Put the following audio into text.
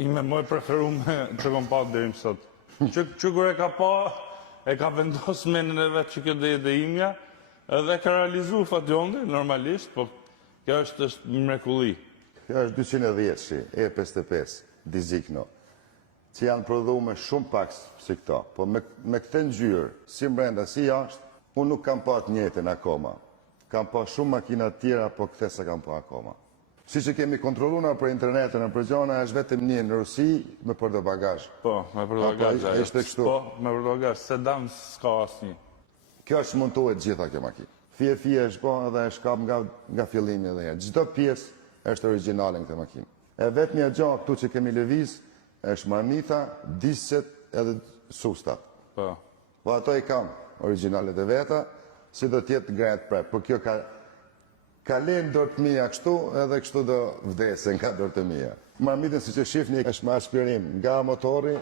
ime më e preferume që kom pa deri më sot. Që kur e ka pa, e ka vendos menën e vetë që kjo dhe jetë e imja, edhe ka realizu fatjonde, normalisht, po kjo është mrekulli. Kjo është 210 shi, E55, Dizikno, që janë prodhume shumë pak si këto, po me këtë ngjyrë, si brenda, si jashtë, unë nuk kam pa të njëjtën akoma. Kam pa shumë makina tjera, po këtë se kam pa akoma. Si që kemi kontroluna për internetën e për gjona, është vetëm një në Rusi me portobagazh. Po, me portobagazh. Ishte kështu. Po, me portobagazh, sedan s'ka asnjë. Kjo është montohet gjitha kjo makinë. Fije është po edhe e shkap nga fillimi edhe herë. Çdo pjesë është origjinale në këtë makinë. E vetmja gjë këtu që kemi lëviz është marmita, disqet edhe sustat. Po. Po ato i kam originalet e veta, si do tjetë Grand Prep, por kjo ka lenë dorë të mija kështu, edhe kështu do vdese nga dorë të mija. Marmitën si që shifni është me aspirim nga motori,